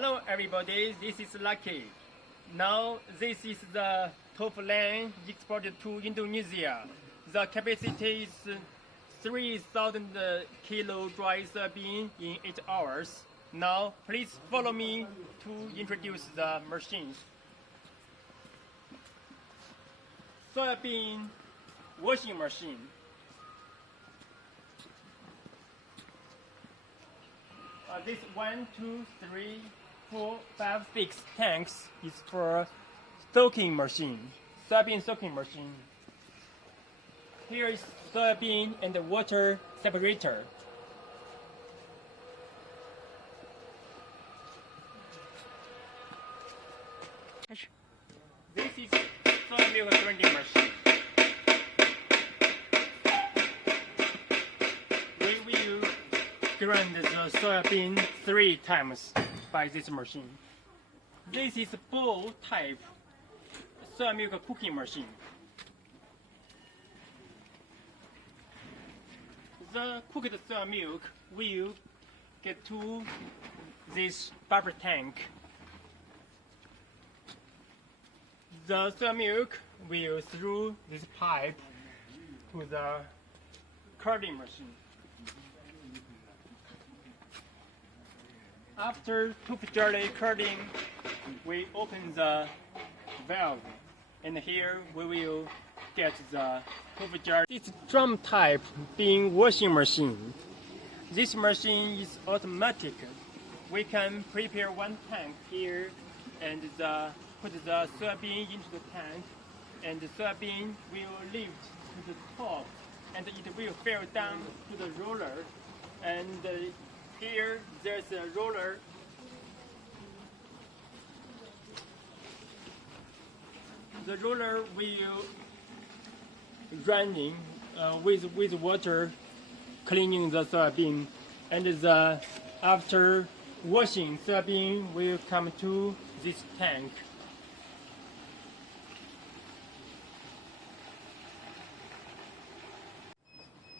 Hello everybody, this is Lucky. Now this is the tofu line exported to Indonesia. The capacity is 3,000 kilo dry soybean in 8 hours. Now please follow me to introduce the machines. Soybean washing machine. This 1, 2, 3, 4, 5, 6 tanks is for soaking machine, soybean soaking machine. Here is soybean and the water separator. This is soymilk grinding machine. We will grind the soybean 3 times by this machine. This is bowl type soymilk cooking machine. The cooked soymilk will get to this bubble tank. The soymilk will through this pipe to the curding machine. After tofu jelly curding, we open the valve, and here we will get the tofu jelly. It's drum type being washing machine. This machine is automatic. We can prepare 1 tank here and put the soybean into the tank, and the soybean will lift to the top, and it will fall down to the roller. And here there's a roller. The roller will running with water, cleaning the soybean, and after washing, soybean will come to this tank.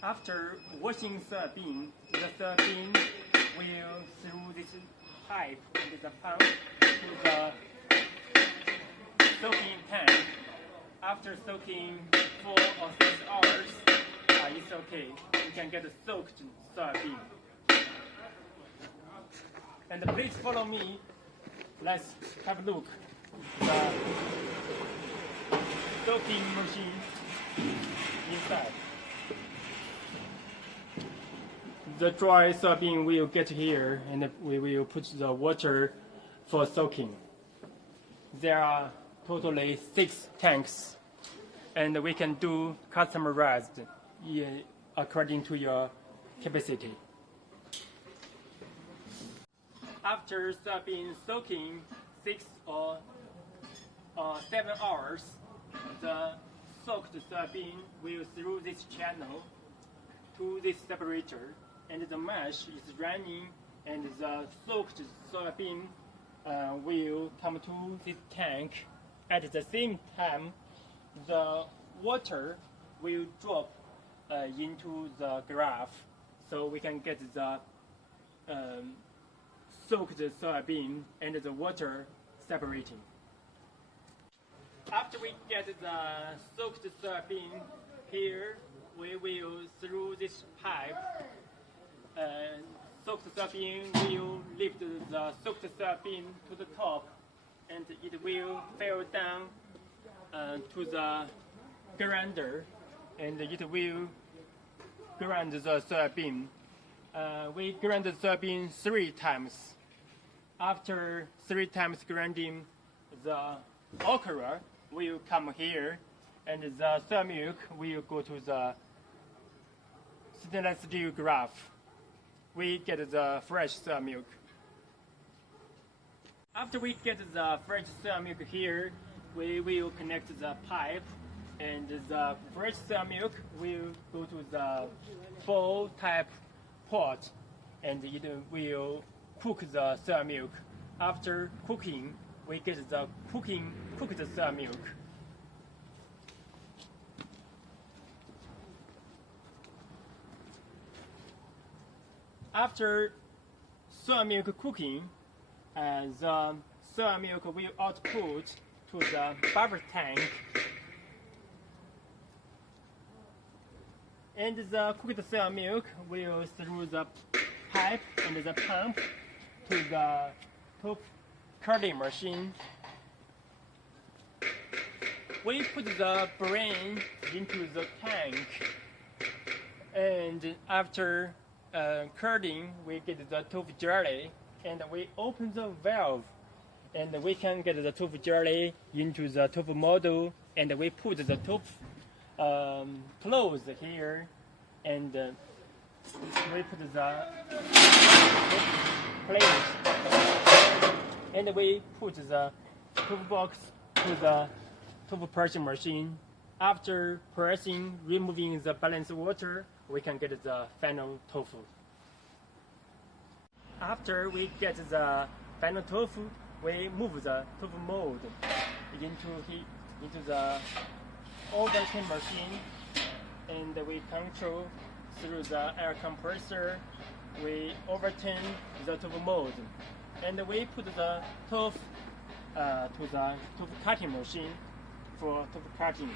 After washing soybean, the soybean will through this pipe and the pump to the soaking tank. After soaking 4 or 6 hours, it's okay. You can get a soaked soybean. And please follow me. Let's have a look. The soaking machine inside. The dry soybean will get here, and we will put the water for soaking. There are totally 6 tanks, and we can do customized according to your capacity. After soybean soaking 6 or 7 hours, the soaked soybean will through this channel to this separator, and the mash is running, and the soaked soybean will come to this tank. At the same time, the water will drop into the graph, so we can get the soaked soybean and the water separating. After we get the soaked soybean here, we will through this pipe. Soaked soybean will lift the soaked soybean to the top, and it will fall down to the grinder, and it will grind the soybean. We grind the soybean 3 times. After 3 times grinding, the okara will come here, and the soymilk will go to the stainless steel graph. We get the fresh soymilk. After we get the fresh soymilk here, we will connect the pipe, and the fresh soymilk will go to the bowl type pot, and it will cook the soymilk. After cooking, we get the cooked soymilk. After soymilk cooking, the soy milk will output to the buffer tank, and the cooked soy milk will through the pipe and the pump to the top cutting machine. We put the brain into the tank, and after curding, we get the tofu jelly, and we open the valve, and we can get the tofu jelly into the tofu model, and we put the tofu clothes here, and we put the plate, and we put the tofu box to the tofu pressing machine. After pressing, removing the balanced water, we can get the final tofu. After we get the final tofu, we move the tofu mold into the overturn machine, and we control through the air compressor. We overturn the tofu mold, and we put the tofu to the tofu cutting machine for tofu cutting.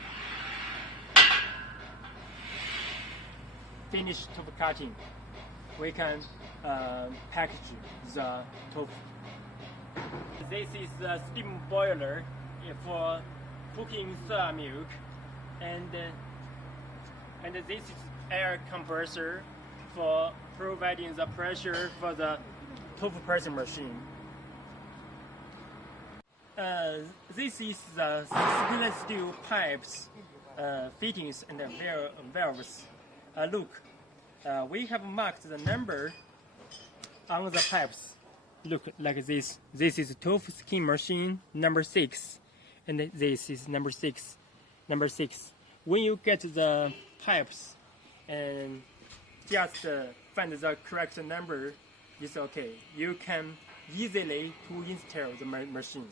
Finish tofu cutting, we can package the tofu. This is a steam boiler for cooking soy milk, and this is air compressor for providing the pressure for the tofu pressing machine. This is the stainless steel pipes, fittings, and valves. Look, we have marked the number on the pipes. Look like this. This is tofu skin machine number 6, and this is number 6. Number 6. When you get the pipes and just find the correct number, it's okay. You can easily to install the machine.